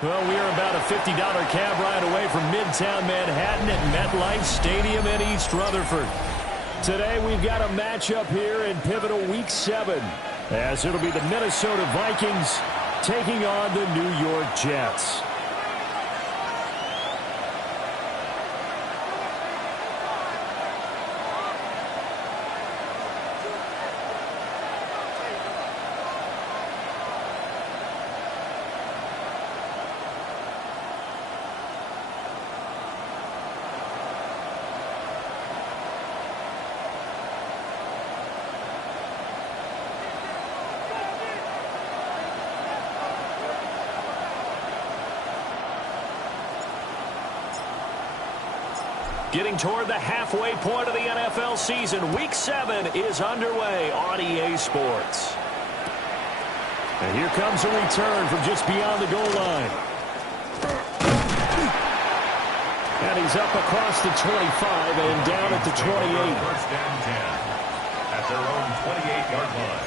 Well, we are about a $50 cab ride away from Midtown Manhattan at MetLife Stadium in East Rutherford. Today we've got a matchup here in pivotal Week 7, as it'll be the Minnesota Vikings taking on the New York Jets. Getting toward the halfway point of the NFL season, Week 7 is underway on EA Sports. And here comes a return from just beyond the goal line. And he's up across the 25 and down at the 28. First and 10 at their own 28-yard line.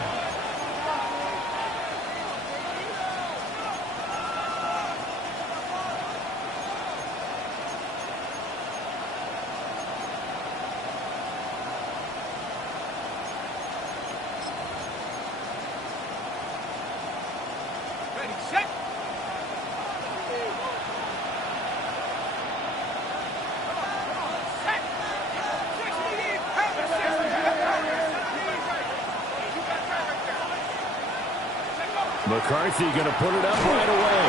McCarthy going to put it up right away.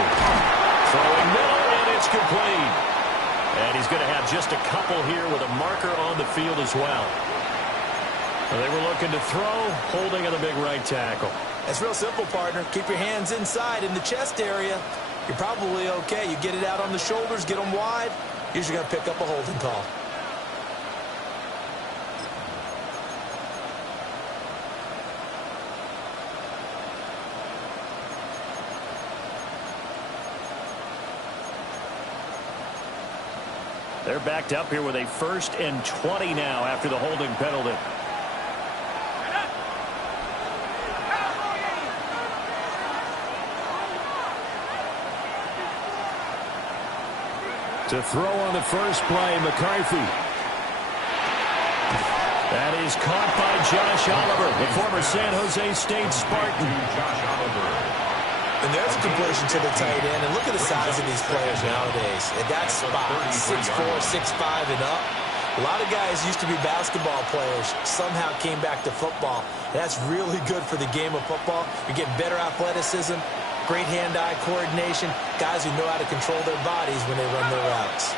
Throwing middle, and it's complete. And he's going to have just a couple here with a marker on the field as well. They were looking to throw, holding on the big right tackle. It's real simple, partner. Keep your hands inside in the chest area. You're probably okay. You get it out on the shoulders, get them wide. Usually going to pick up a holding call. They're backed up here with a 1st and 20 now after the holding penalty. To throw on the first play, McCarthy. That is caught by Josh Oliver, the former San Jose State Spartan. Josh Oliver. And there's a completion to the tight end. And look at the size of these players nowadays. At that spot, 6'4", 6'5", and up. A lot of guys used to be basketball players, somehow came back to football. That's really good for the game of football. You're getting better athleticism, great hand-eye coordination, guys who know how to control their bodies when they run their routes.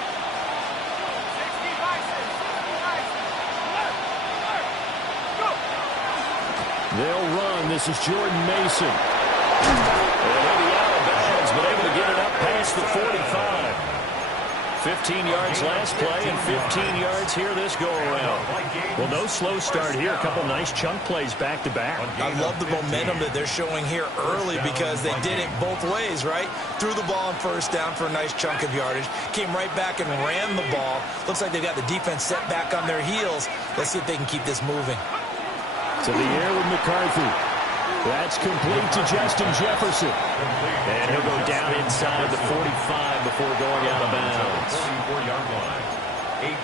They'll run. This is Jordan Mason. And he'll be out of bounds, but able to get it up past the 45. 15 yards last play and 15 yards here this go-around. Well, no slow start here. A couple nice chunk plays back-to-back. I love the momentum that they're showing here early because they did it both ways, right? Threw the ball on first down for a nice chunk of yardage. Came right back and ran the ball. Looks like they've got the defense set back on their heels. Let's see if they can keep this moving. To the air with McCarthy. That's complete to Justin Jefferson. And he'll go down inside the 45 before going out of bounds.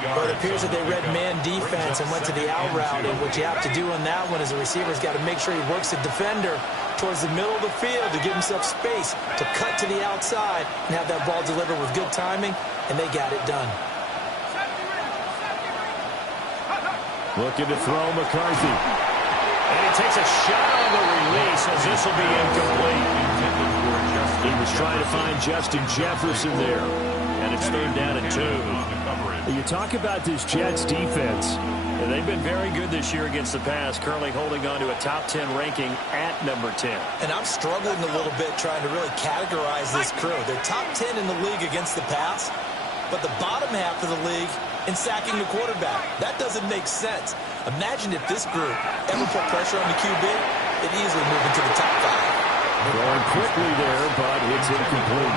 Well, it appears that they read man defense and went to the out route. And what you have to do on that one is the receiver's got to make sure he works the defender towards the middle of the field to give himself space to cut to the outside and have that ball delivered with good timing, and they got it done. Looking to throw McCarthy. And he takes a shot on the release as this will be incomplete. He was trying to find Justin Jefferson there. And it's third down and 2. You talk about this Jets defense. They've been very good this year against the pass, currently holding on to a top 10 ranking at number 10. And I'm struggling a little bit trying to really categorize this crew. They're top 10 in the league against the pass, but the bottom half of the league in sacking the quarterback. That doesn't make sense. Imagine if this group ever put pressure on the QB, it'd easily move into the top 5. Going quickly there, but it's incomplete.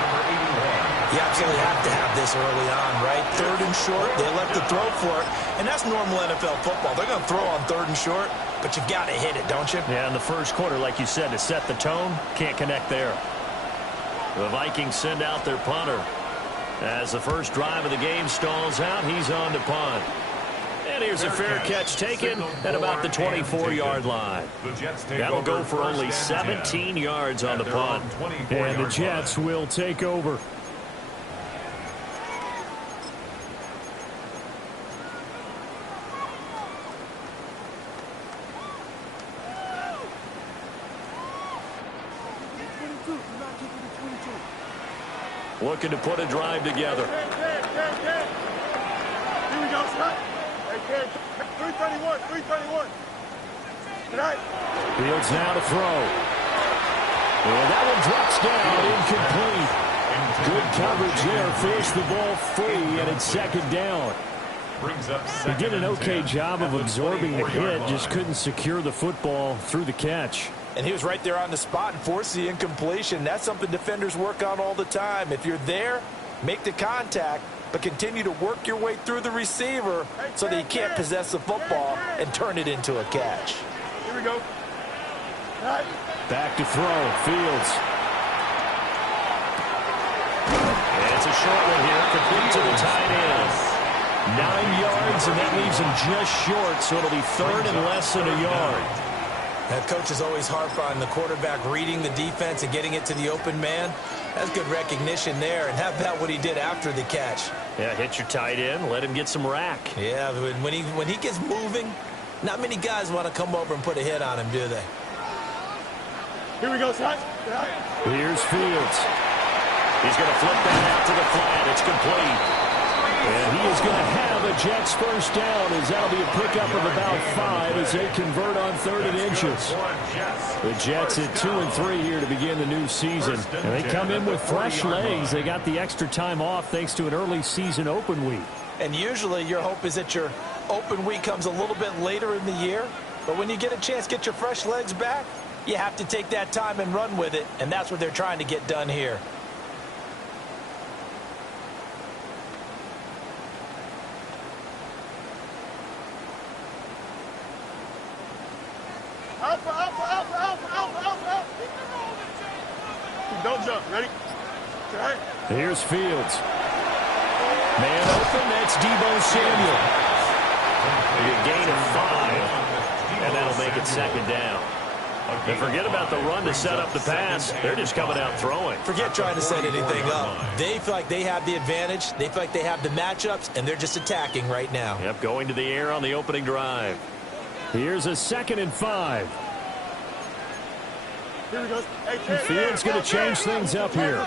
You absolutely have to have this early on, right? 3rd and short, they elect to throw for it, and that's normal NFL football. They're going to throw on 3rd and short, but you got to hit it, don't you? Yeah, in the first quarter, like you said, to set the tone, can't connect there. The Vikings send out their punter. As the first drive of the game stalls out, he's on to punt. And here's a fair catch taken at about the 24-yard line. That'll go for only 17 yards on the punt. And the Jets will take over. Looking to put a drive together. Here we go, Scott. 331, 331. Tonight. Fields now to throw. And that one drops down, incomplete. Good coverage there, forced the ball free, and it's second down. He did an okay job of absorbing the hit, just couldn't secure the football through the catch. And he was right there on the spot and forced the incompletion. That's something defenders work on all the time. If you're there, make the contact, but continue to work your way through the receiver so that he can't possess the football and turn it into a catch. Here we go. Back to throw. Fields. And it's a short one here, complete to the tight end. 9 yards, and that leaves him just short, so it'll be third and less than a yard. That coaches always harp on the quarterback reading the defense and getting it to the open man. That's good recognition there. And how about what he did after the catch? Yeah, hit your tight end, let him get some rack. Yeah, when he gets moving, not many guys want to come over and put a hit on him, do they? Here we go, Scott. Here's Fields. He's going to flip that out to the flat. It's complete. And he is going to have a Jets first down, as that'll be a pickup of about 5 as they convert on 3rd and inches. The Jets at 2-3 here to begin the new season. And they come in with fresh legs. They got the extra time off thanks to an early season open week. And usually your hope is that your open week comes a little bit later in the year. But when you get a chance to get your fresh legs back, you have to take that time and run with it. And that's what they're trying to get done here. Alpha, alpha, alpha, alpha, alpha, alpha. Don't jump. Ready? Okay. Here's Fields. Man open, that's Deebo Samuel. A gain of 5, and that'll make it second down. And forget about the run to set up the pass. They're just coming out throwing. Forget trying to set anything up. They feel like they have the advantage. They feel like they have the matchups, and they're just attacking right now. Yep, going to the air on the opening drive. Here's a 2nd and 5. Here we go. Fields going to change things up here.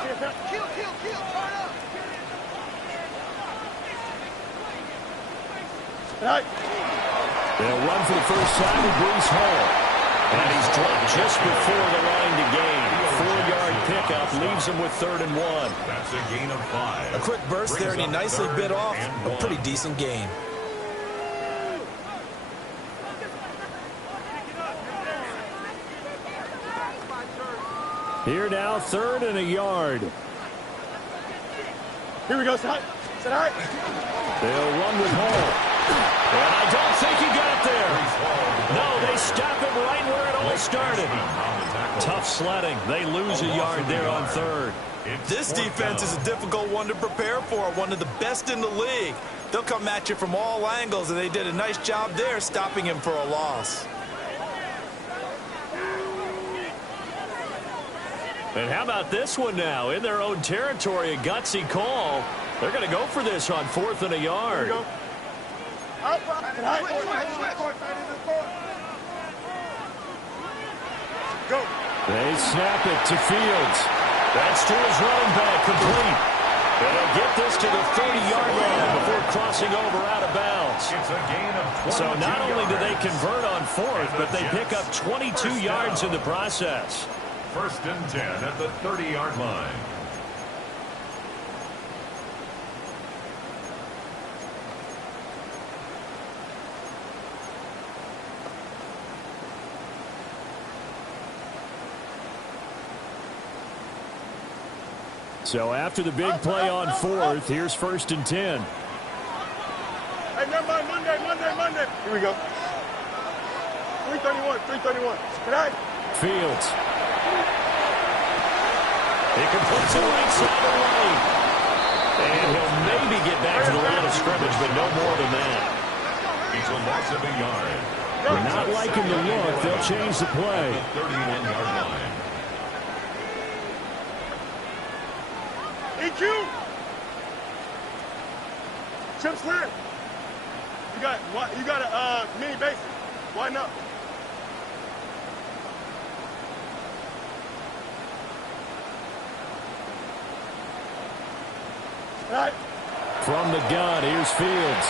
They'll run for the first time with Brees Hall. And he's dropped just before the line to gain. 4-yard pickup leaves him with 3rd and 1. That's a gain of 5. A quick burst there, and he nicely bit off a pretty decent gain. Here now, 3rd and a yard. Here we go, Scott. Set all right. They'll run with Hall. And I don't think he got there. No, they stop him right where it all started. Tough sledding. They lose a yard there on 3rd. This defense is a difficult one to prepare for, one of the best in the league. They'll come at you from all angles, and they did a nice job there stopping him for a loss. And how about this one now? In their own territory, a gutsy call. They're going to go for this on 4th and a yard. Go. They snap it to Fields. That's to his running back, complete. And they'll get this to the 30-yard line before crossing over out of bounds. It's a gain of 22 So not only do they yards. convert on 4th, but they pick up 22 yards in the process. 1st and 10 at the 30-yard line. So after the big play on 4th, here's 1st and 10. Hey, never mind. Monday. Here we go. 331. Good night. Fields. He completes it right side of the lane. And he'll maybe get back to the line of scrimmage, but no more than that. It's a loss of a yard. They're not liking the look. They'll change the play. 31-yard line. EQ. Chip slant. You got a mini basic. Why not? Right. From the gun, here's Fields.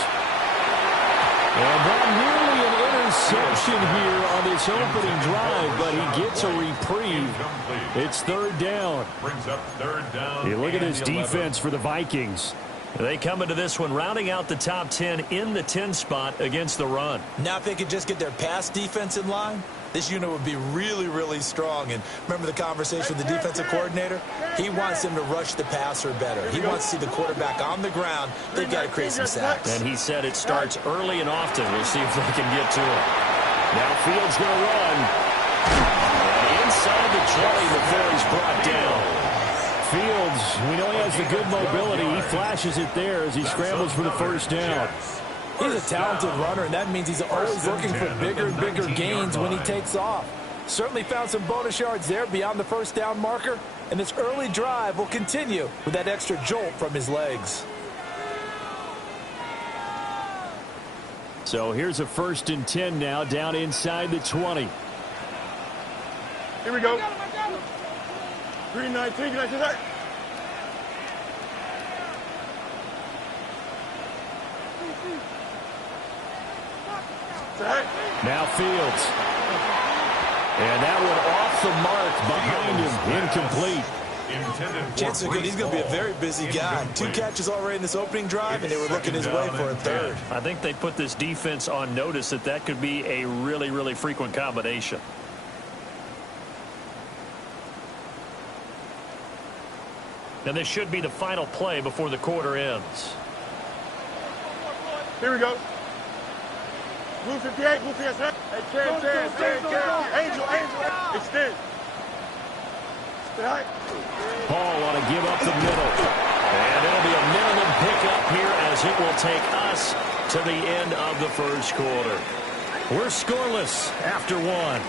And not nearly an interception here on this opening drive, but he gets a reprieve. It's third down. Brings up third down. You look at this and 11. defense for the Vikings. They come into this one rounding out the top 10 in the 10 spot against the run. Now if they could just get their pass defense in line, this unit would be really, really strong. And remember the conversation with the defensive coordinator? He wants them to rush the passer better. He wants to see the quarterback on the ground. They've got to create some sacks. And he said it starts early and often. We'll see if they can get to it. Now Fields going to run. And inside the 20 before he's brought down. Fields, we know he has the good mobility. He flashes it there as he scrambles for the first down. He's a talented runner, and that means he's always looking for bigger and bigger gains when he takes off. Certainly found some bonus yards there beyond the first down marker, and this early drive will continue with that extra jolt from his legs. So here's a 1st and 10 now, down inside the 20. Here we go. 319. Now Fields. And that one off the mark behind him. Incomplete. Chances are good he's going to be a very busy guy. 2 catches already in this opening drive, and they were looking his way for a third. I think they put this defense on notice that could be a really, really frequent combination. And this should be the final play before the quarter ends. Here we go. Blue 58, blue 58. Hey, Cam. Angel. Extend. Right. Paul want to give up the middle. And it'll be a minimum pickup here as it will take us to the end of the first quarter. We're scoreless after 1.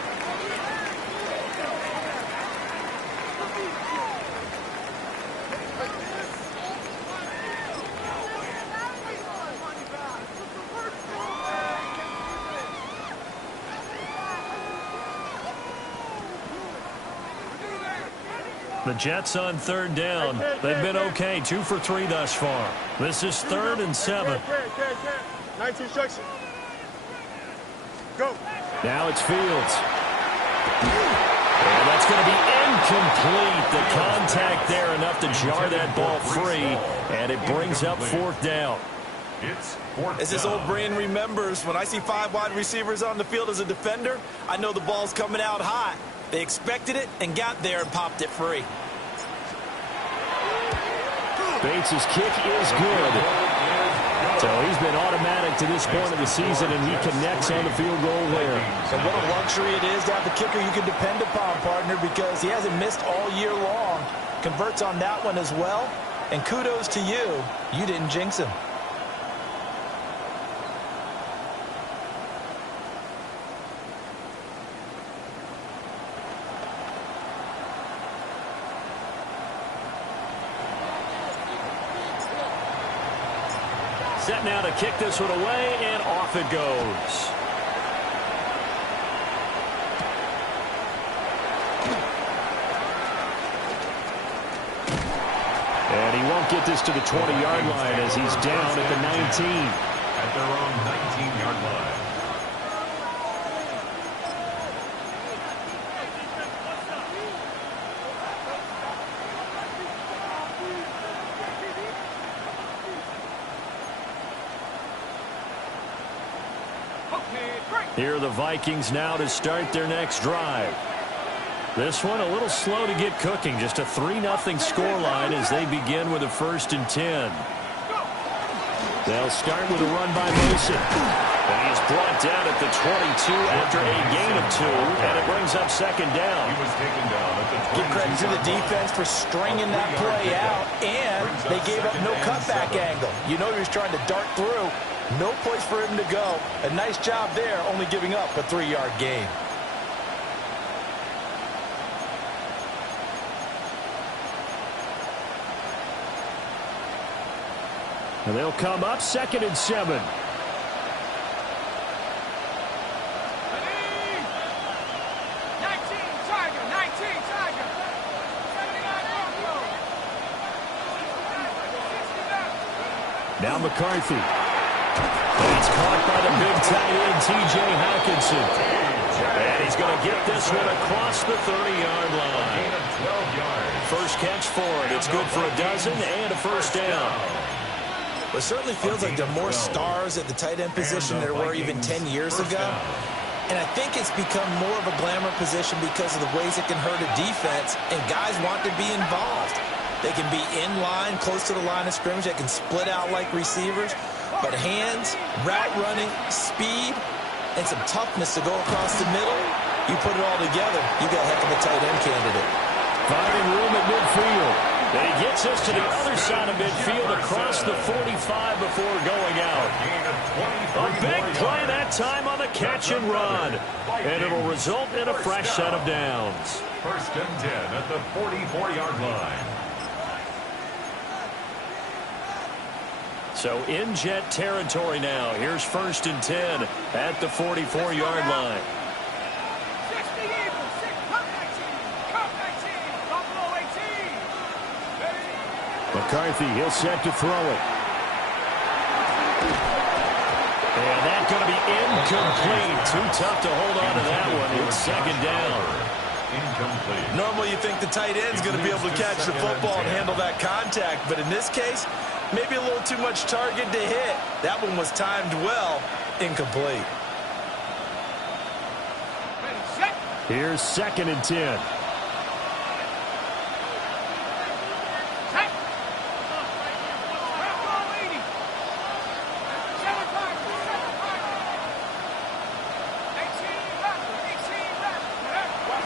The Jets on third down. They've been okay, 2 for 3 thus far. This is 3rd and 7. 19 instruction. Go. Now it's Fields. And that's going to be incomplete. The contact there enough to jar that ball free, and it brings up 4th down. It's 4th down. As this old brain remembers, when I see 5 wide receivers on the field as a defender, I know the ball's coming out high. They expected it and got there and popped it free. Bates' kick is good. So he's been automatic to this point of the season, and he connects on the field goal there. And what a luxury it is to have a kicker you can depend upon, partner, because he hasn't missed all year long. Converts on that one as well. And kudos to you. You didn't jinx him. Set now to kick this one away, and off it goes. And he won't get this to the 20-yard line as he's down at the 19. At their own 19-yard line. Here are the Vikings now to start their next drive. This one a little slow to get cooking. Just a 3-0 scoreline as they begin with a 1st and 10. They'll start with a run by Mason. And he's brought down at the 22 after a gain of 2, and it brings up second down. He was taken down at the 22. Give credit to the defense for stringing that play out, and they gave up no cutback angle. You know he was trying to dart through. No place for him to go. A nice job there, only giving up a 3-yard gain. And they'll come up 2nd and 7. Now McCarthy. And he's caught by the big tight end, T.J. Hawkinson. And he's going to get this one across the 30-yard line. 12 yards. First catch for it. It's good for a dozen and a first down. It certainly feels like there are more stars at the tight end position than there were even 10 years ago. And I think it's become more of a glamour position because of the ways it can hurt a defense, and guys want to be involved. They can be in line, close to the line of scrimmage. They can split out like receivers. But hands, route running, speed, and some toughness to go across the middle, you put it all together, you got a heck of a tight end candidate. Finding room at midfield. And he gets us to the other side of midfield across the 45 before going out. A big play that time on the catch and run. And it'll result in a fresh set of downs. First and 10 at the 44-yard line. So in Jet territory now. Here's 1st and 10 at the 44-yard line. McCarthy, he'll set to throw it. And that's going to be incomplete. Too tough to hold on to that one. It's 2nd down. Incomplete. Normally you think the tight end's going to be able to catch the football and handle that contact, but in this case, maybe a little too much target to hit. That one was timed well. Incomplete. Here's 2nd and 10.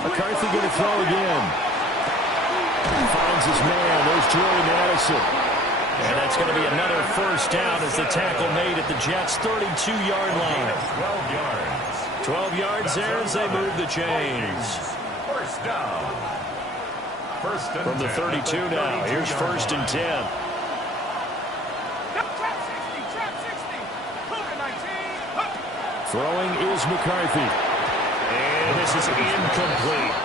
McCarthy going to throw again. Finds his man. There's Jordy Madison. And that's going to be another first down as the tackle made at the Jets' 32-yard line. 12 yards. 12 yards there as they move the chains. First down. First and From the 32 now. Here's 1st and 10. Throwing is McCarthy. And this is incomplete.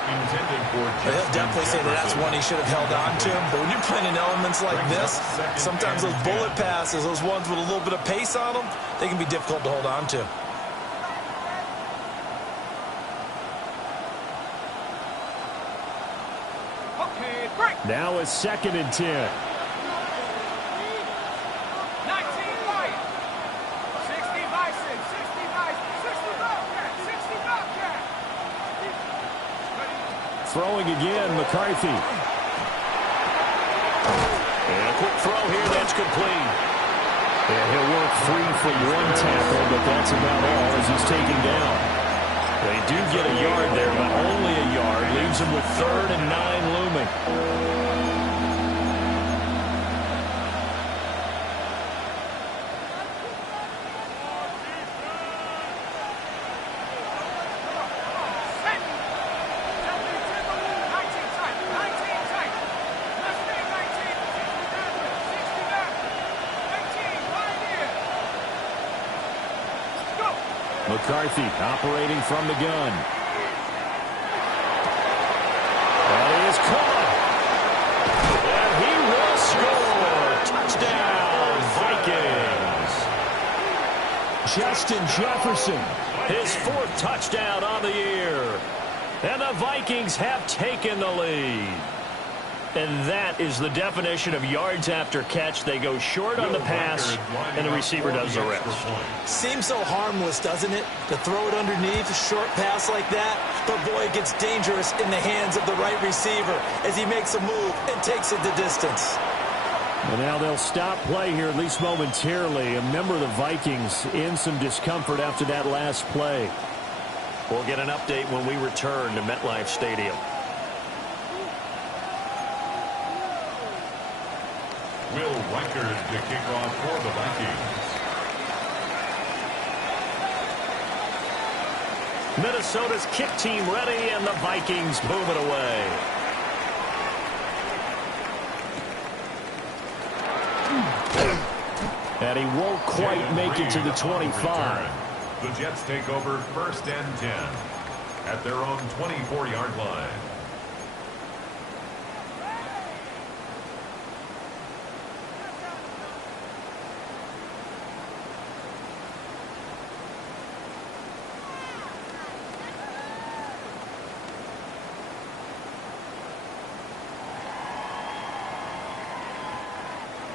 They'll definitely say that's one he should have held on to. But when you're playing in elements like this, sometimes those bullet passes, those ones with a little bit of pace on them, they can be difficult to hold on to. Now it's 2nd and 10. Throwing again, McCarthy. And a quick throw here, that's complete. And he'll work free from one tackle, but that's about all as he's taken down. They do get a yard there, but only a yard. Leaves him with 3rd and 9 looming. McCarthy operating from the gun. And he is caught. And he will score. Touchdown, Vikings. Justin Jefferson, his 4th touchdown on the year. And the Vikings have taken the lead. And that is the definition of yards after catch. They go short on the pass, and the receiver does the rest. Seems so harmless, doesn't it? To throw it underneath a short pass like that. But boy, it gets dangerous in the hands of the right receiver as he makes a move and takes it the distance. And now they'll stop play here, at least momentarily. A member of the Vikings in some discomfort after that last play. We'll get an update when we return to MetLife Stadium. Will Reichard to kick off for the Vikings. Minnesota's kick team ready, and the Vikings move it away. And he won't quite make it to the 25. The Jets take over 1st and 10 at their own 24-yard line.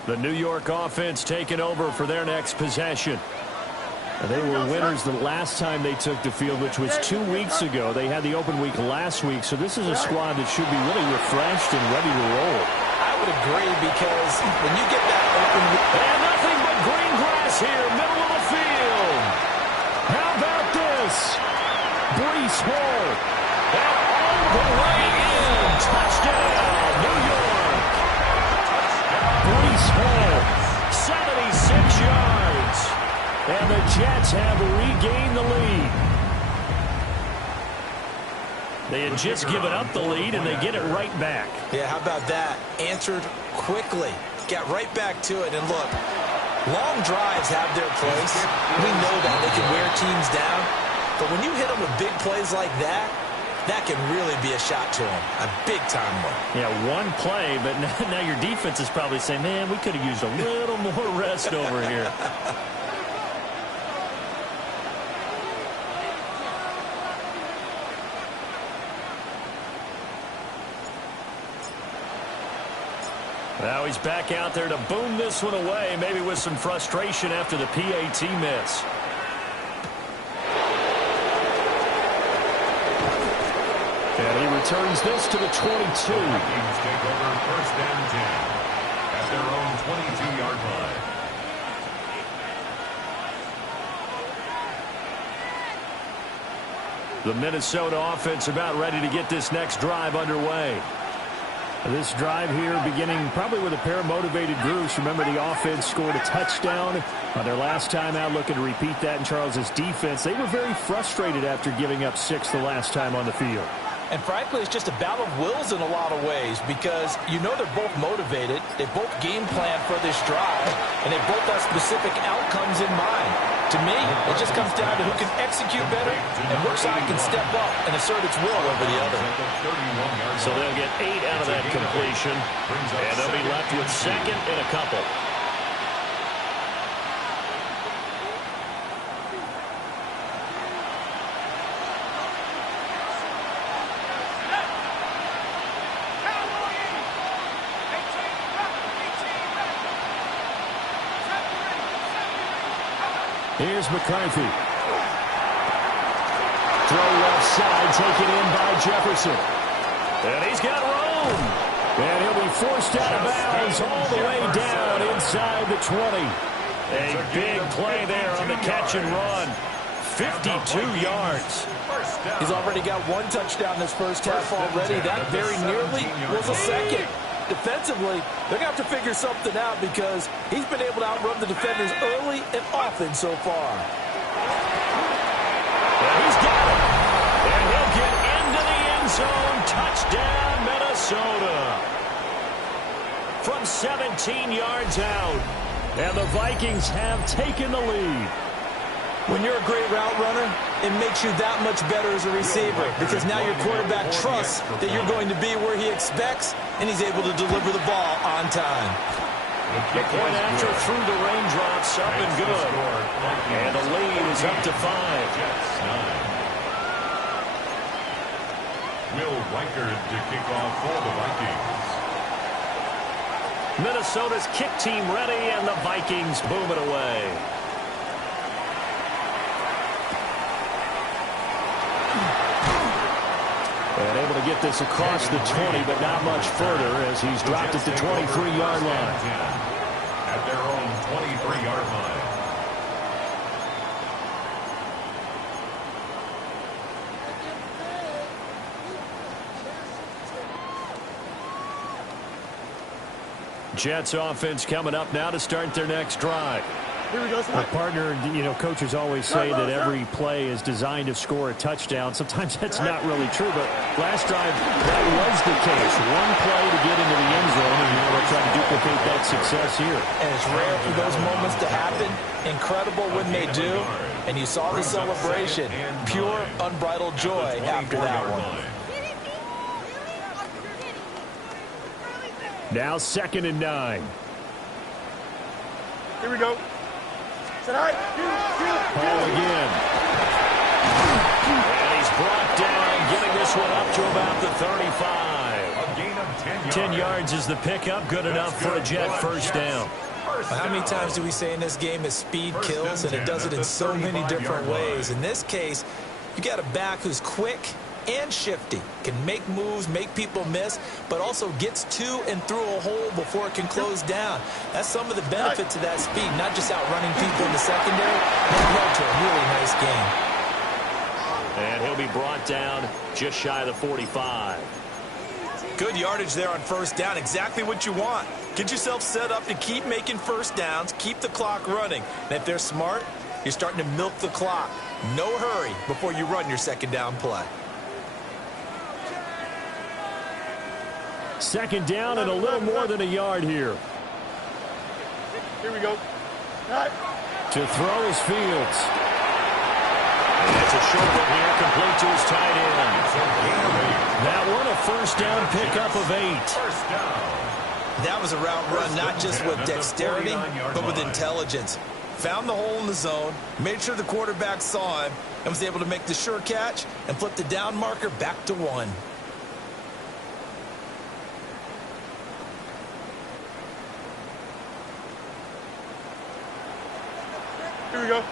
The New York offense taking over for their next possession. And they were winners the last time they took the field, which was 2 weeks ago. They had the open week last week, so this is a squad that should be really refreshed and ready to roll. I would agree, because when you get that open week... And nothing but green grass here, middle of the field. How about this? Breece Hall. And all the way in. Touchdown, New York. Breece Hall, 76 yards. And the Jets have regained the lead. They had just given up the lead, and they get it right back. Yeah, how about that? Answered quickly. Got right back to it. And look, long drives have their place. We know that. They can wear teams down. But when you hit them with big plays like that, that can really be a shot to them. A big-time one. Yeah, one play, but now your defense is probably saying, man, we could have used a little more rest over here. Now he's back out there to boom this one away, maybe with some frustration after the PAT miss. And he returns this to the 22. Vikings take over 1st and 10 at their own 22-yard line. The Minnesota offense about ready to get this next drive underway. This drive here beginning probably with a pair of motivated groups. Remember, the offense scored a touchdown on their last time out, looking to repeat that in Charles's defense. They were very frustrated after giving up 6 the last time on the field. And frankly, it's just a battle of wills in a lot of ways, because you know they're both motivated. They both game plan for this drive, and they both have specific outcomes in mind. To me, it just comes down to who can execute better and which side can step up and assert its will over the other. So they'll get 8 out of that completion, and they'll be left with 2nd and a couple. Here's McCarthy. Throw left side, taken in by Jefferson. And he's got room. And he'll be forced out of bounds all the way down inside the 20. A big play there on the catch and run. 52 yards. He's already got 1 touchdown this first half already. That very nearly was a second. Defensively, they're going to have to figure something out, because he's been able to outrun the defenders early and often so far. And he's got it. And he'll get into the end zone. Touchdown, Minnesota. From 17 yards out. And the Vikings have taken the lead. When you're a great route runner, it makes you that much better as a receiver, because now your quarterback trusts that you're going to be where he expects, and he's able to deliver the ball on time. The point after through the raindrops, up and good. And the lead is up to 5. Will Reichard to kick off for the Vikings. Minnesota's kick team ready, and the Vikings boom it away. And able to get this across the 20, but not much further as he's dropped it to 23-yard line. At their own 23-yard line. Jets offense coming up now to start their next drive. My partner, coaches always say that every play is designed to score a touchdown. Sometimes that's not really true, but last drive, that was the case. One play to get into the end zone, and now they'll try to duplicate that success here. And it's rare for those moments to happen. Incredible when they do. And you saw the celebration. Pure, unbridled joy after that one. Now 2nd and 9. Here we go. Ball again. And he's brought down, getting this one up to about the 35. A gain of 10 yards. 10 yards is the pickup. Good enough for a Jet first down. How many times do we say in this game that speed kills, and it does it in so many different ways? In this case, you got a back who's quick and shifty, can make moves, make people miss, but also gets to and through a hole before it can close down. That's some of the benefits of that speed, not just outrunning people in the secondary, but led to a really nice game. And he'll be brought down just shy of the 45. Good yardage there on first down, exactly what you want. Get yourself set up to keep making first downs, keep the clock running. And if they're smart, you're starting to milk the clock. No hurry before you run your second down play. 2nd down and a little more than a yard here. Here we go. To throw is Fields. And that's a short one here, complete to his tight end. That one a first down pickup of 8. First down. That was a route run not just with dexterity, but with intelligence. Found the hole in the zone, made sure the quarterback saw him, and was able to make the sure catch and flip the down marker back to 1. Here we go.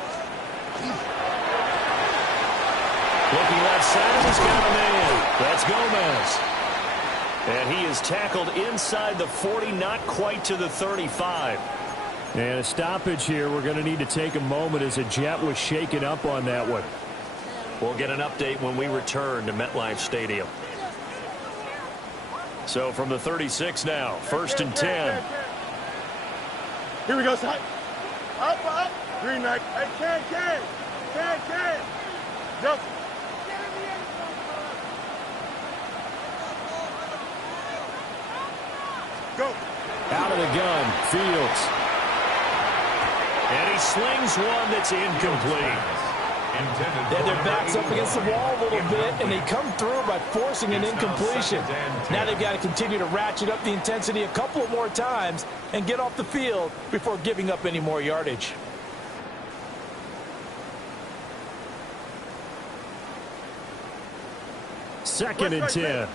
Looking left side, he's got a man. That's Gomez. And he is tackled inside the 40, not quite to the 35. And a stoppage here. We're going to need to take a moment as a Jet was shaken up on that one. We'll get an update when we return to MetLife Stadium. So from the 36 now, 1st and 10. Here we go, side. Up. Green knight. Hey, can. Jump. Go. Out of the gun, Fields. And he slings one that's incomplete. Yeah, their back's up against the wall a little bit, and they come through by forcing an incompletion. Now they've got to continue to ratchet up the intensity a couple of more times and get off the field before giving up any more yardage. Second and 10.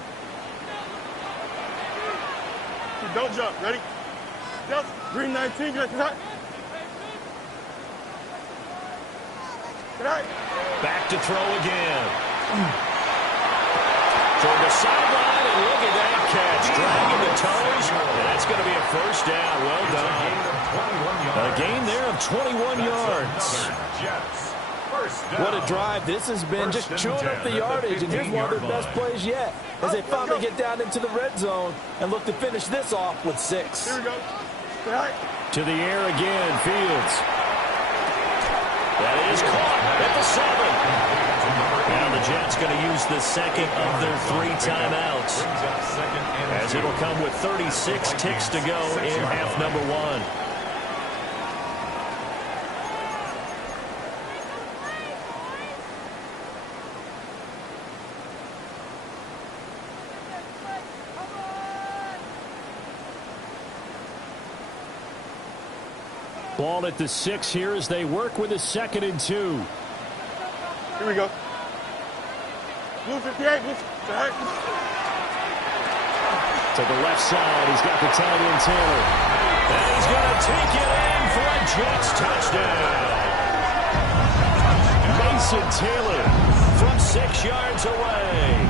Don't jump. Ready? Jump. Green 19. Get out. Back to throw again. Toward the sideline, and look at that catch. Dragging the toes. And that's going to be a first down. Well done. A gain there of 21 yards. What a drive this has been, just chewing up the yardage, and here's one of their best plays yet as they finally get down into the red zone and look to finish this off with 6. Here we go. To the air again, Fields. That is caught at the 7. Now the Jets going to use the second of their 3 timeouts, as it'll come with 36 ticks to go in half number 1. Ball at the 6 here as they work with a 2nd and 2. Here we go. Blue 58. To the left side, he's got the tight end Taylor. And he's going to take it in for a Jets touchdown. Mason Taylor from 6 yards away.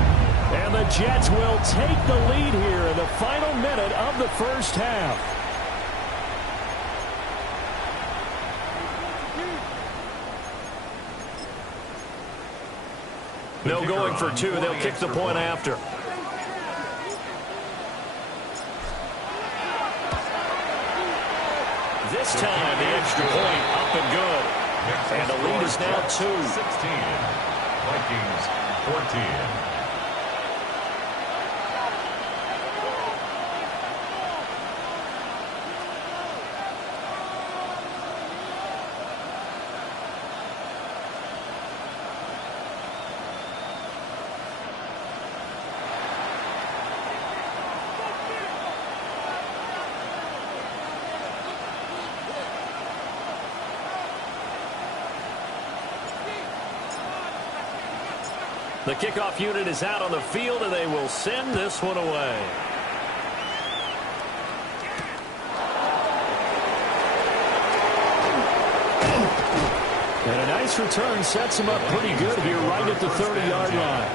And the Jets will take the lead here in the final minute of the first half. No going for two. They'll kick the point after. This time, the extra point up and good. And the lead is now 2. 16. Vikings 14. The kickoff unit is out on the field, and they will send this one away. And a nice return sets him up pretty good here right at the 30-yard line.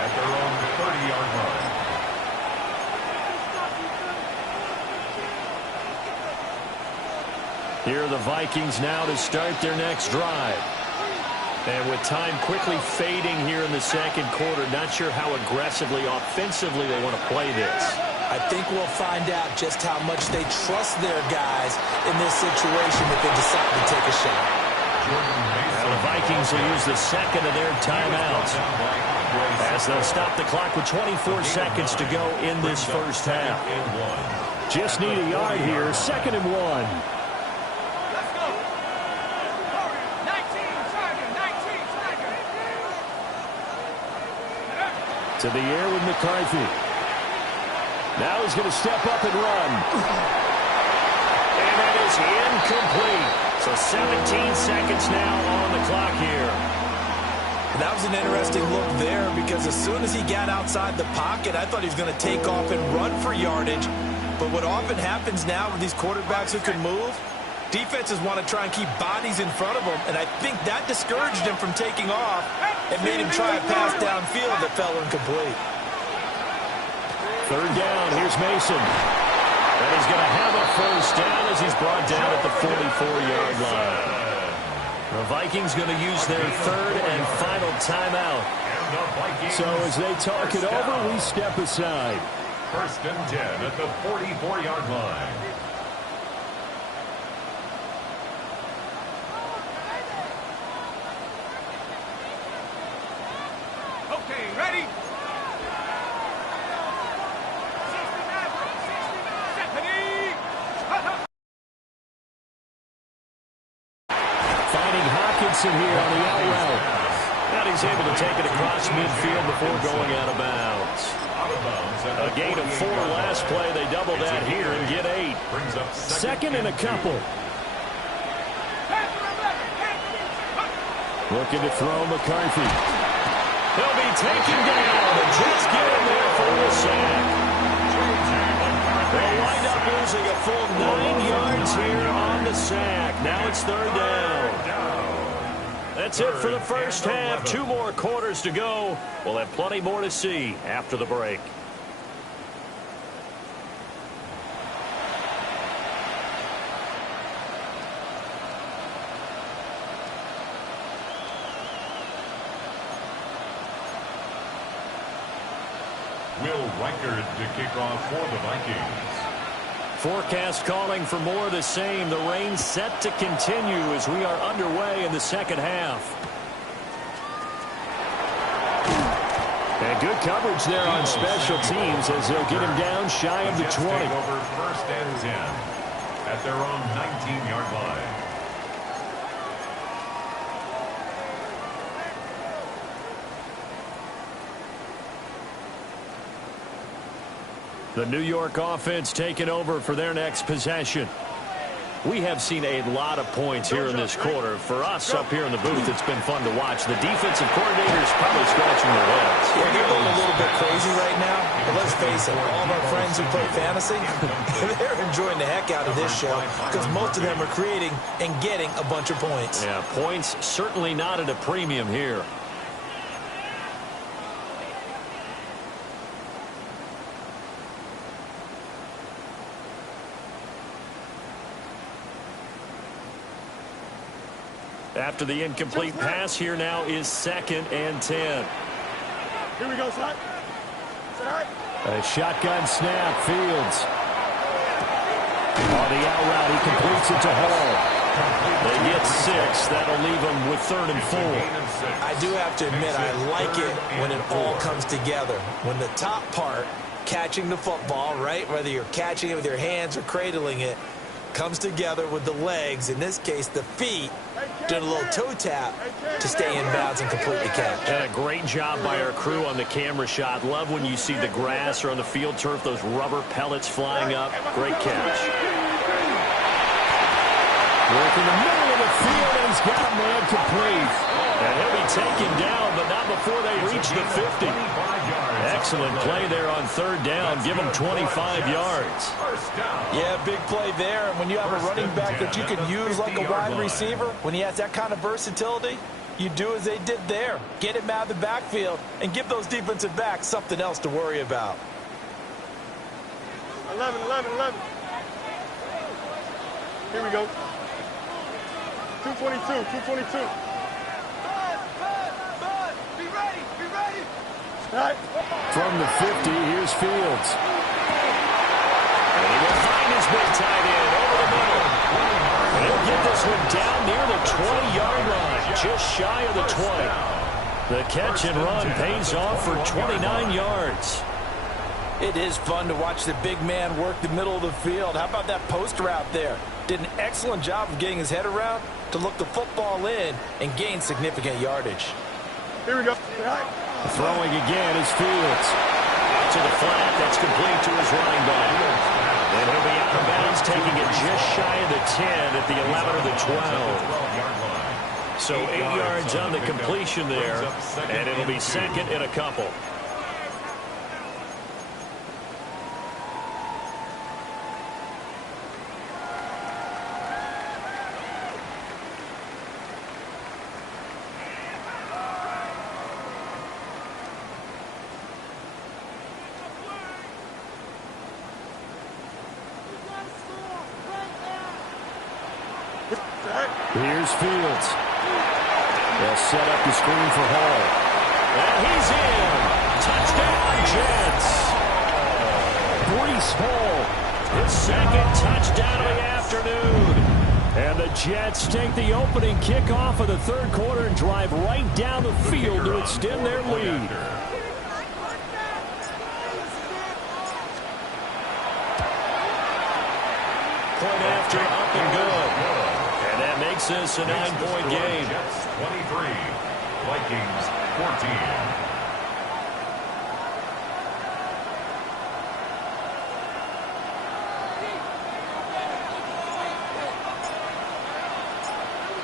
At their own 30-yard line. Here are the Vikings now to start their next drive. And with time quickly fading here in the second quarter, not sure how aggressively, offensively they want to play this. I think we'll find out just how much they trust their guys in this situation if they decide to take a shot. Now the Vikings will use the second of their timeouts as they'll stop the clock with 24 seconds to go in this first half. Just need a yard here, 2nd and 1. To the air with McCarthy. Now he's going to step up and run. And that is incomplete. So 17 seconds now on the clock here. And that was an interesting look there because as soon as he got outside the pocket, I thought he was going to take off and run for yardage. But what often happens now with these quarterbacks who can move, defenses want to try and keep bodies in front of them, and I think that discouraged him from taking off and made him try a pass downfield that fell incomplete. 3rd down, here's Mason. And he's going to have a first down as he's brought down at the 44-yard line. The Vikings going to use their 3rd and final timeout. So as they talk it over, we step aside. 1st and 10 at the 44-yard line. Ready? Finding Hawkinson here on the out route. And he's able to take it across midfield before going out of bounds. A gain of 4 last play. They double that here and get 8. 2nd and a couple. Looking to throw McCarthy. He'll be taken down. The Jets get in there for the sack. They'll wind up losing a full 9 yards here on the sack. Now it's 3rd down. That's it for the first half. 2 more quarters to go. We'll have plenty more to see after the break. Will Reichard to kick off for the Vikings. Forecast calling for more of the same. The rain set to continue as we are underway in the second half. And good coverage there on special teams as they'll get him down shy of the 20. Over 1st and 10 at their own 19-yard line. The New York offense taking over for their next possession. We have seen a lot of points here in this quarter. For us up here in the booth, it's been fun to watch. The defensive coordinators probably scratching their heads. Yeah, they're going a little bit crazy right now. But let's face it, all of our friends who play fantasy, they're enjoying the heck out of this show because most of them are creating and getting a bunch of points. Yeah, points certainly not at a premium here. After the incomplete pass, here now is 2nd and 10. Here we go, son. A shotgun snap, Fields. On the out route, he completes it to Hall. They get 6. That'll leave them with 3rd and 4. I do have to admit, I like it when it all comes together. When the top part, catching the football, right, whether you're catching it with your hands or cradling it, comes together with the legs, in this case the feet, doing a little toe tap to stay in bounds and complete the catch. And a great job by our crew on the camera shot. Love when you see the grass or on the field turf, those rubber pellets flying up. Great catch. Work in the middle of the field, and he's got a man complete. And he'll be taken down, but not before they reach the 50. Excellent play there on 3rd down. Give him 25 yards. Yeah, big play there. And when you have a running back that you can use like a wide receiver, when he has that kind of versatility, you do as they did there. Get him out of the backfield and give those defensive backs something else to worry about. 11. Here we go. 222. Be ready. Right. From the 50, here's Fields. And he will find his big tight end over the middle. And he'll get this one down near the 20-yard line, just shy of the 20. The catch and run pays off for 29 yards. It is fun to watch the big man work the middle of the field. How about that post route there? Did an excellent job of getting his head around to look the football in and gain significant yardage. Here we go. Throwing again is Fields. Out to the flat. That's complete to his running back. And he'll be out of bounds, taking it just shy of the 10 at the 11 or the 12. So 8 yards on the completion there, and it'll be 2nd and a couple. Here's Fields. They'll set up the screen for Hall. And he's in. Touchdown, Jets. Breece Hall, his 2nd touchdown of the afternoon. And the Jets take the opening kickoff of the 3rd quarter and drive right down the field to extend their lead. Point after, up and good. And that makes this a 9-point game. Jets 23, Vikings 14.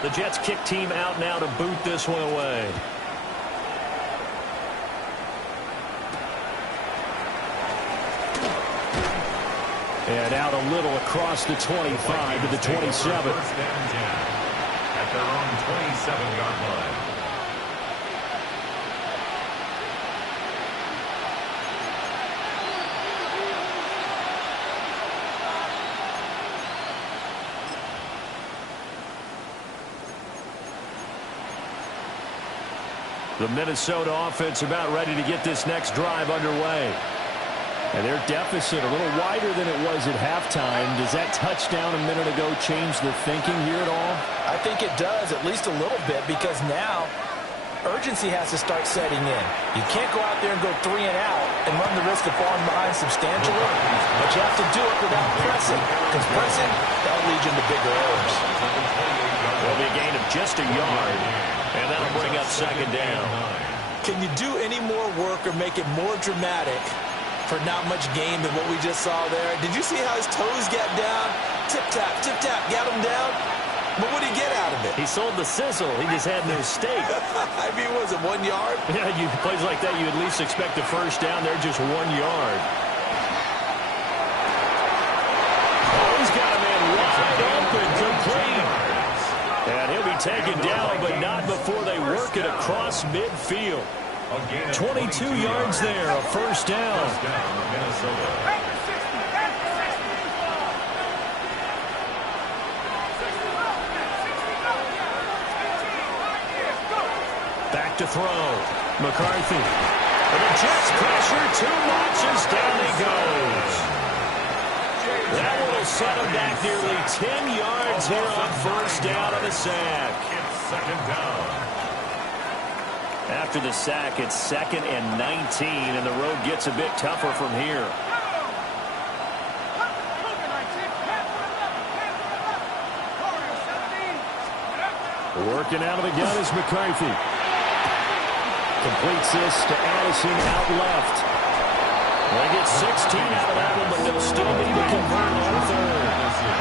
The Jets kick team out now to boot this one away. And out a little across the 25 to the 27. At their own 27-yard line. The Minnesota offense about ready to get this next drive underway. And their deficit a little wider than it was at halftime. Does that touchdown a minute ago change the thinking here at all? I think it does, at least a little bit, because now urgency has to start setting in. You can't go out there and go 3 and out and run the risk of falling behind substantially, but you have to do it without pressing, because pressing, that'll lead you into bigger errors. There'll be a gain of just a yard, and that'll bring up 2nd down. Can you do any more work or make it more dramatic for not much gain than what we just saw there? Did you see how his toes got down? Tip-tap, got him down. But what did he get out of it? He sold the sizzle. He just had no steak. I mean, was it 1 yard? Yeah, plays like that, you at least expect a first down. They're just 1 yard. Oh, he's got a man wide open, complete. And he'll be taken down, but not before they work it across midfield. 22 yards there, a first down. Minnesota. Back to throw. McCarthy. And the Jets pressure too much as down he goes. That one will set him back nearly 10 yards here on first down of the sack. It's second down. After the sack, it's 2nd and 19, and the road gets a bit tougher from here. Working out of the gun is McCarthy. Completes this to Addison out left. They get 16 out of that one, but they'll still need to convert on third.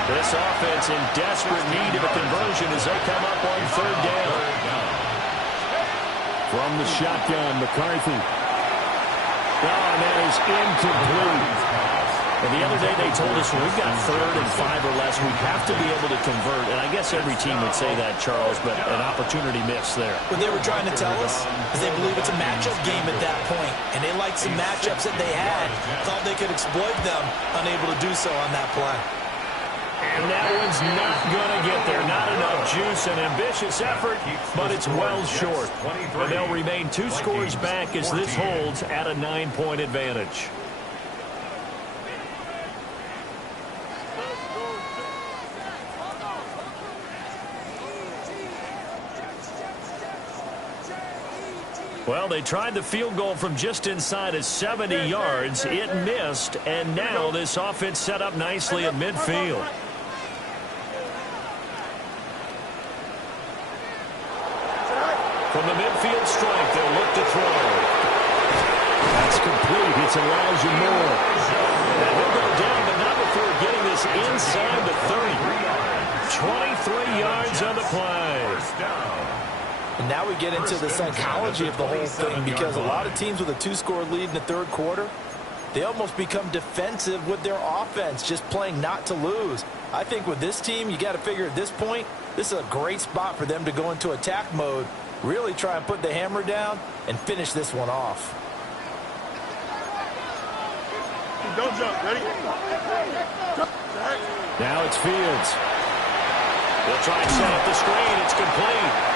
This offense in desperate need of a conversion as they come up on third down. From the shotgun, McCarthy. And that is incomplete. And the other day they told us when we've got 3rd and 5 or less, we have to be able to convert. And I guess every team would say that, Charles, but an opportunity missed there. What they were trying to tell us is they believe it's a matchup game at that point. And they liked some matchups that they had. Thought they could exploit them, unable to do so on that play. And that one's not going to get there. Not enough juice. An ambitious effort, but it's well short. And they'll remain 2 scores back as this holds at a 9-point advantage. Well, they tried the field goal from just inside of 70 yards. It missed, and now this offense set up nicely at midfield. From the midfield strike, they'll look to throw. That's complete. It's Elijah Moore. And he'll go down, but not before getting this inside the 30. 23 yards on the play. First down. And now we get into the psychology of the whole thing, because a lot of teams with a 2-score lead in the third quarter, they almost become defensive with their offense, just playing not to lose. I think with this team, you got to figure at this point, this is a great spot for them to go into attack mode, really try and put the hammer down and finish this one off. Don't jump. Ready? Now it's Fields. They'll try and set up the screen. It's complete.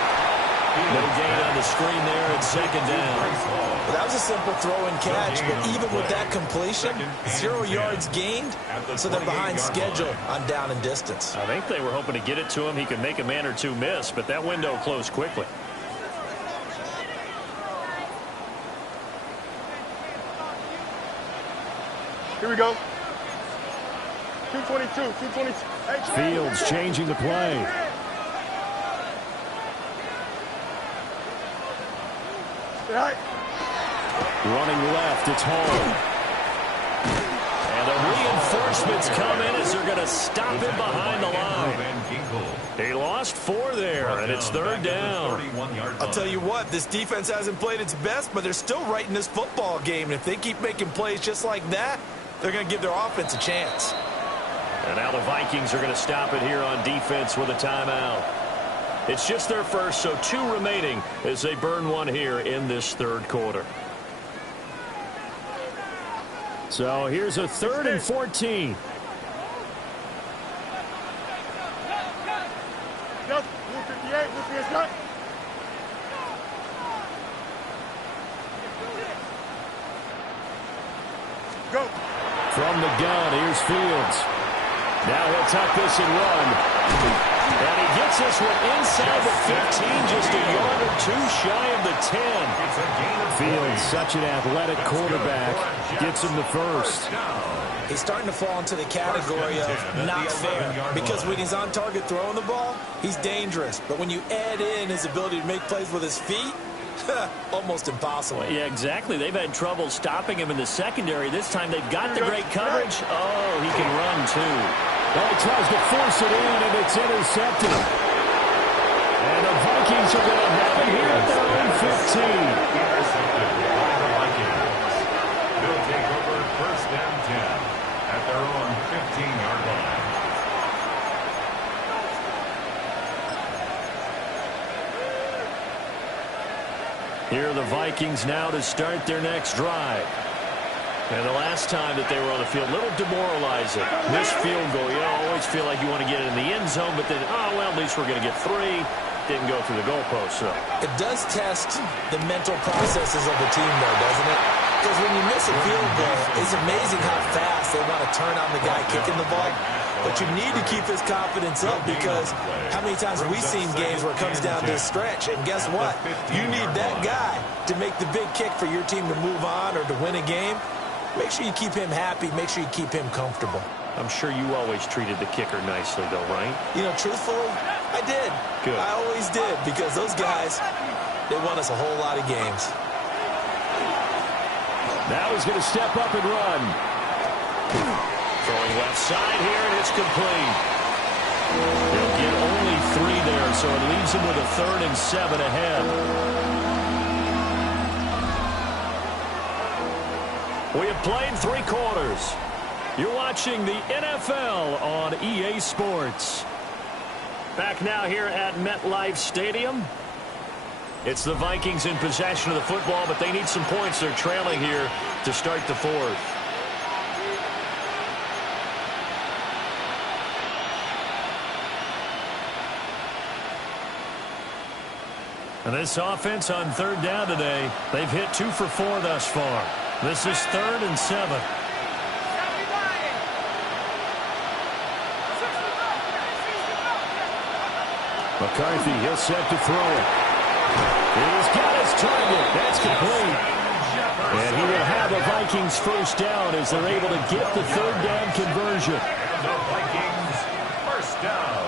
No gain on the screen there at second down. Well, that was a simple throw and catch, but even with that completion, 0 yards gained, so they're behind schedule on down and distance. I think they were hoping to get it to him. He could make a man or two miss, but that window closed quickly. Here we go. 222. Fields changing the play. Running left, it's Hall. And the reinforcements come in as they're going to stop him behind the line. They lost 4 there, and it's third down. I'll tell you what, this defense hasn't played its best, but they're still right in this football game. And if they keep making plays just like that, they're going to give their offense a chance. And now the Vikings are going to stop it here on defense with a timeout. It's just their first, so 2 remaining as they burn one here in this third quarter. So here's a 3rd and 14. Just 158, Go. From the gun, here's Fields. Now he'll tuck this and run. And he gets this one inside the 15, just a yard or 2 shy of the 10. Fields, such an athletic quarterback, gets him the first. He's starting to fall into the category of not fair, because when he's on target throwing the ball, he's dangerous. But when you add in his ability to make plays with his feet, almost impossible. Well, yeah, exactly. They've had trouble stopping him in the secondary. This time they've got the great coverage. Oh, he can run too. Well, he tries to force it in, and it's intercepted. And the Vikings are going to have it here at their own 15. Intercepted by the Vikings. They'll take over first and 10 at their own 15-yard line. Here are the Vikings now to start their next drive. And the last time that they were on the field, a little demoralizing. Missed field goal. You always feel like you want to get it in the end zone, but then, oh, well, at least we're going to get 3. didn't go through the goalpost, so. It does test the mental processes of the team, though, doesn't it? Because when you miss a field goal, it's amazing how fast they want to turn on the guy kicking the ball. But you need to keep his confidence up, because how many times have we seen games where it comes down to a stretch? And guess what? You need that guy to make the big kick for your team to move on or to win a game. Make sure you keep him happy. Make sure you keep him comfortable. I'm sure you always treated the kicker nicely, though, right? You know, truthfully, I did. Good. I always did, because those guys, they won us a whole lot of games. Now he's going to step up and run. Throwing left side here, and it's complete. He'll get only 3 there, so it leaves him with a 3rd and 7 ahead. We have played 3 quarters. You're watching the NFL on EA Sports. Back now here at MetLife Stadium. It's the Vikings in possession of the football, but they need some points. They're trailing here to start the 4th. And this offense on 3rd down today, they've hit 2 for 4 thus far. This is 3rd and 7. McCarthy, he'll set to throw it. He's got his target. That's complete. And he will have a Vikings first down as they're able to get the 3rd down conversion. The Vikings first down.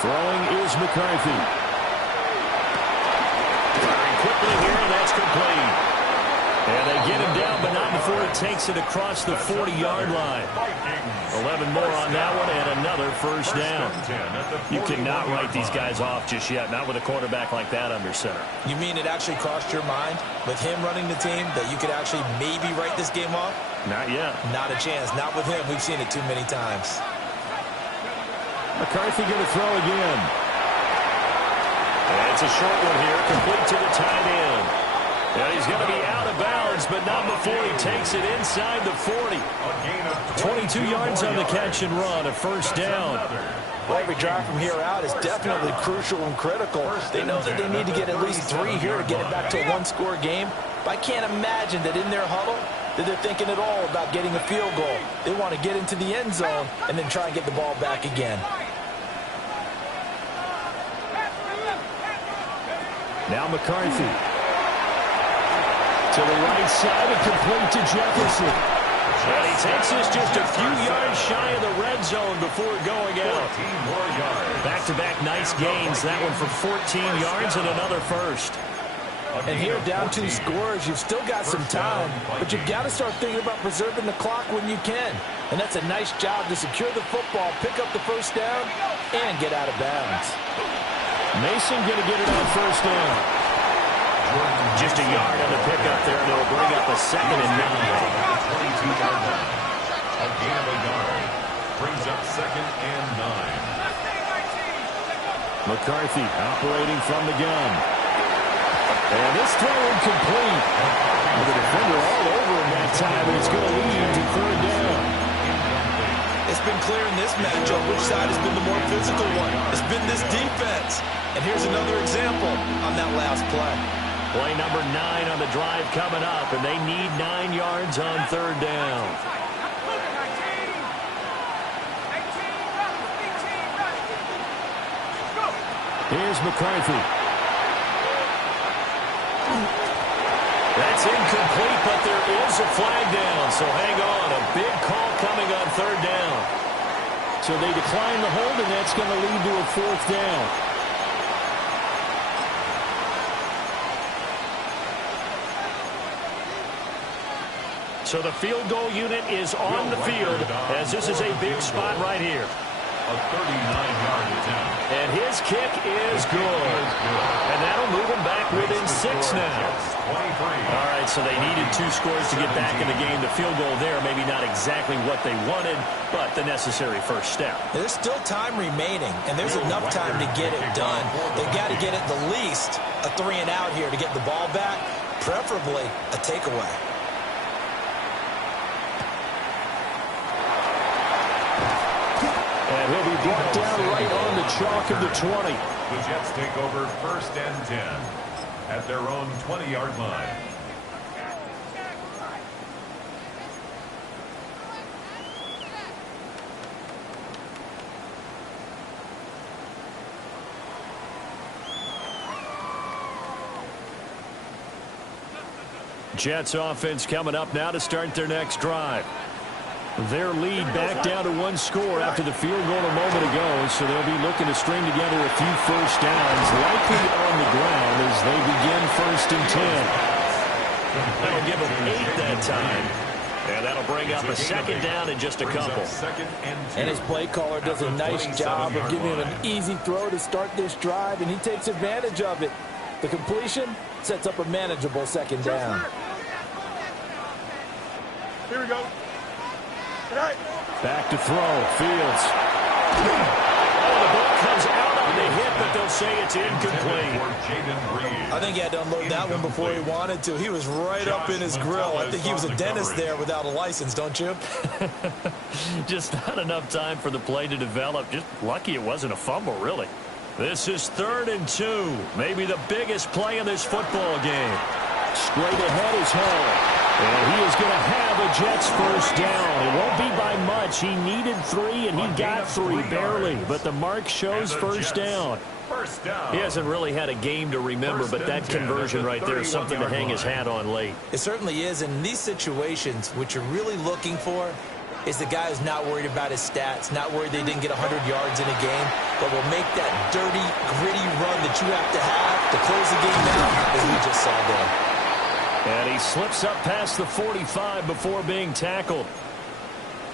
Throwing is McCarthy. Firing quickly here, and that's complete. And they get him down, but not before he takes it across the 40-yard line. 11 more on that one, and another first down. You cannot write these guys off just yet, not with a quarterback like that under center. You mean it actually crossed your mind with him running the team that you could actually maybe write this game off? Not yet. Not a chance. Not with him. We've seen it too many times. McCarthy going to throw again. And it's a short one here, complete to the tight end. And he's going to be out of bounds, but not before he takes it inside the 40. 22 yards on the catch and run, a first down. Well, every drive from here out is definitely crucial and critical. They know that they need to get at least 3 here to get it back to a 1-score game. But I can't imagine that in their huddle that they're thinking at all about getting a field goal. They want to get into the end zone and then try and get the ball back again. Now McCarthy. To the right side and complete to Jefferson. And he takes us just a few yards shy of the red zone before going out. 14 more yards. Back-to-back nice gains. That one for 14 yards and another first. And here, down 2 scores, you've still got some time, but you've got to start thinking about preserving the clock when you can. And that's a nice job to secure the football, pick up the first down, and get out of bounds. Mason going to get it on first down. Just a yard on the pickup there, and it'll bring up a 2nd and 9. 22-yard line. A gain of a yard. Brings up 2nd and 9. McCarthy operating from the gun. And this throw incomplete. With the defender all over him that time, and it's going to lead to 3rd down. It's been clear in this matchup which side has been the more physical one. It's been this defense. And here's another example on that last play. Play number 9 on the drive coming up, and they need 9 yards on 3rd down. Here's McCarthy. That's incomplete, but there is a flag down, so hang on. A big call coming on 3rd down. So they decline the hold, and that's going to lead to a 4th down. So the field goal unit is on the field, as this is a big spot right here. A 39-yard attempt. And his kick is good. And that'll move him back within 6 now. 23. All right, so they needed 2 scores to get back in the game. The field goal there, maybe not exactly what they wanted, but the necessary first step. There's still time remaining, and there's enough time to get it done. They've got to get at the least a 3-and-out here to get the ball back, preferably a takeaway. And And he'll be brought down right on the chalk of the 20. The Jets take over 1st and 10 at their own 20-yard line. Jets offense coming up now to start their next drive. Their lead back down to 1 score after the field goal a moment ago, so they'll be looking to string together a few first downs, likely on the ground as they begin 1st and 10. That'll give them 8 that time. And that'll bring up a 2nd down in just a couple. And his play caller does a nice job of giving him an easy throw to start this drive, and he takes advantage of it. The completion sets up a manageable 2nd down. Here we go. Back to throw. Fields. Oh, the ball comes out on the hit, but they'll say it's incomplete. I think he had to unload that one before he wanted to. He was right up in his grill. I think he was a dentist there without a license, don't you? Just not enough time for the play to develop. Just lucky it wasn't a fumble, really. This is 3rd and 2. Maybe the biggest play in this football game. Straight ahead is Hall. And he is going to have a Jets first down. It won't be by much. He needed 3, and he got 3 barely. But the mark shows first down. He hasn't really had a game to remember, but that conversion right there is something to hang his hat on late. It certainly is. In these situations, what you're really looking for is the guy who's not worried about his stats, not worried they didn't get 100 yards in a game, but will make that dirty, gritty run that you have to close the game out, as we just saw there. And he slips up past the 45 before being tackled.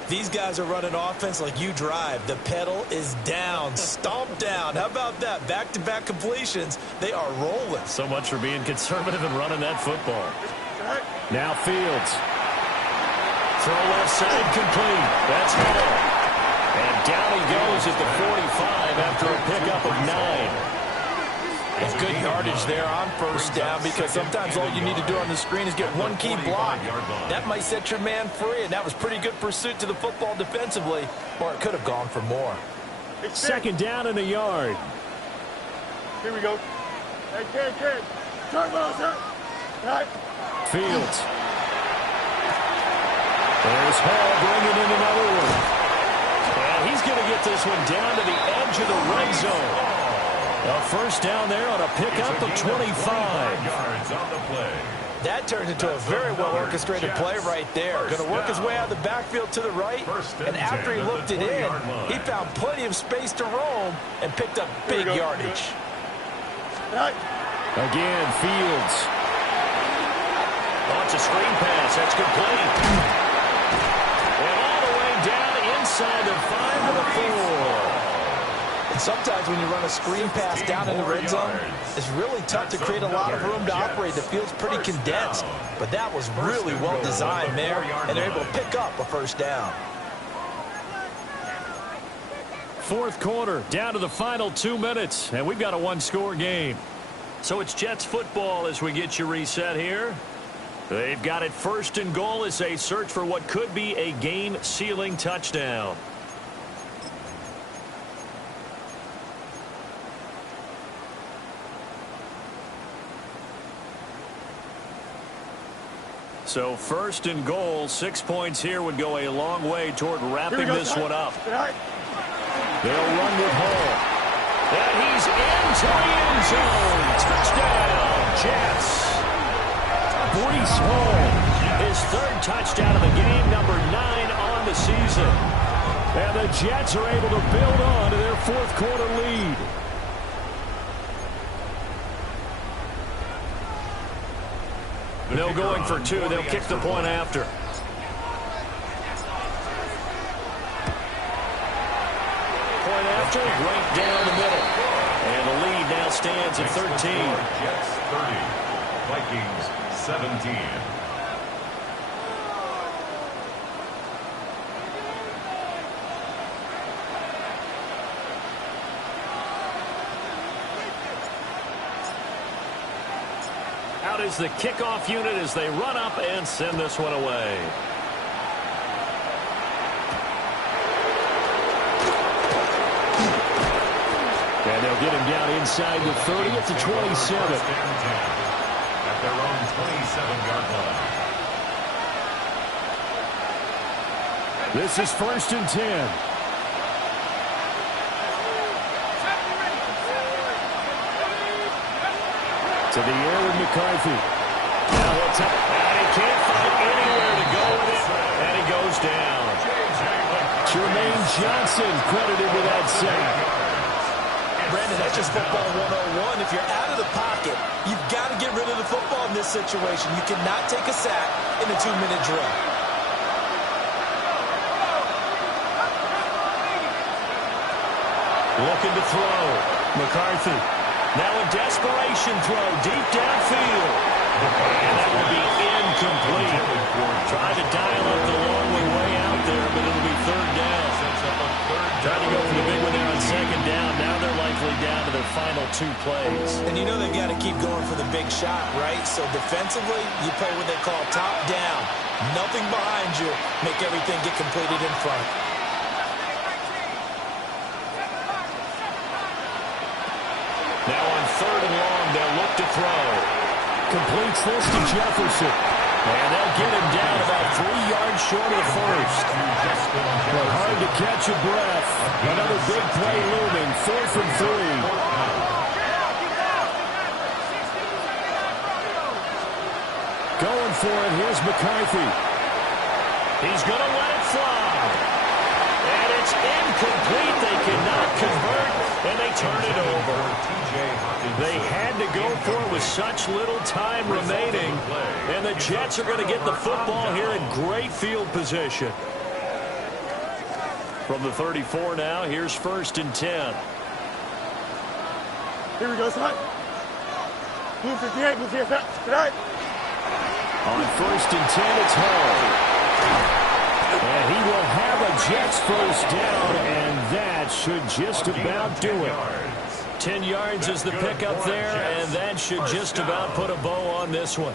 These guys are running offense like you drive. The pedal is down, stomped down. How about that? Back-to-back completions. They are rolling. So much for being conservative and running that football. Now Fields. Throw left side complete. That's Hall. And down he goes at the 45 after a pickup of 9. It's good yardage there on first down because sometimes all you need to do on the screen is get one key block. That might set your man free, and that was pretty good pursuit to the football defensively, or it could have gone for more. 2nd down and a yard. Here we go. Hey, kid. Turn well, sir. Right. Fields. There's Hall bringing in another one. And he's going to get this one down to the edge of the red zone. A first down there on a pickup of 25. Yards on the play. That turns into a very well-orchestrated play right there. Going to work his way out of the backfield to the right, and after he looked it in, he found plenty of space to roam and picked up big yardage. Again, Fields. Oh, it's a screen pass. That's complete. And all the way down inside the 5 to the 4. And sometimes when you run a screen pass down in the red zone, it's really tough to create a lot of room to operate. The field's pretty condensed. But that was really well designed there, and they're able to pick up a first down. 4th quarter, down to the final 2 minutes, and we've got a 1-score game. So it's Jets football as we get you reset here. They've got it 1st and goal as they search for what could be a game-sealing touchdown. So 1st and goal, 6 points here would go a long way toward wrapping this one up. They'll run with Hall. And he's into the end zone. Touchdown, Jets. Breece Hall, his 3rd touchdown of the game, number 9 on the season. And the Jets are able to build on to their 4th quarter lead. No going for 2. They'll kick the point after. Point after, right down the middle. And the lead now stands at 13. Jets 30, Vikings 17. Out is the kickoff unit as they run up and send this one away. down inside the 30 at the 27. At their own 27-yard line. This is 1st and 10. To the air with McCarthy. Now he'll take it. And he can't find anywhere to go with it. And he goes down. Jermaine Johnson credited with that sack. Brandon, that's just football 101. If you're out of the pocket, you've got to get rid of the football in this situation. You cannot take a sack in a 2-minute drill. Looking to throw. McCarthy. Now a desperation throw deep downfield. And that will be incomplete. Trying to dial up the long way out there, but it'll be 3rd down. Trying to go for the big one there on 2nd down. Now they're likely down to their final 2 plays. And you know they've got to keep going for the big shot, right? So defensively, you play what they call top down. Nothing behind you. Make everything get completed in front. Now on 3rd and long, they'll look to throw. Completes this to Jefferson. And they'll get him down about 3 yards short of the first. But hard to catch a breath. Another big play looming. 4th and 3. Going for it. Here's McCarthy. He's going to let it fly. And it's incomplete. They cannot convert, and they turn it over. They had to go for it with such little time remaining. And the Jets are going to get the football here in great field position. From the 34 now, here's 1st and 10. Here we go, son. Blue 58, blue 58. Tonight. On 1st and 10, it's Hall. And he will have a Jets first down, and that should just about do it. 10 yards is the pickup there, and that should just about put a bow on this one.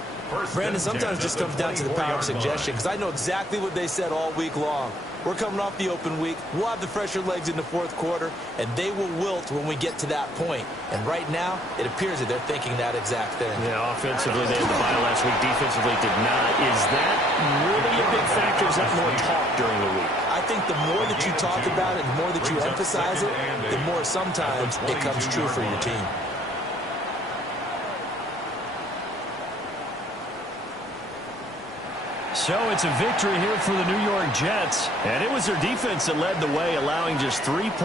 Brandon, sometimes it just comes down to the power of suggestion, because I know exactly what they said all week long. We're coming off the open week. We'll have the fresher legs in the 4th quarter, and they will wilt when we get to that point. And right now, it appears that they're thinking that exact thing. Yeah, offensively, they had the bye last week. Defensively, did not. Is that really a big factor? Is that more talk during the week? I think the more that you talk about it, the more that you emphasize it, the more sometimes it comes true for your team. So it's a victory here for the New York Jets. And it was their defense that led the way, allowing just 3 points.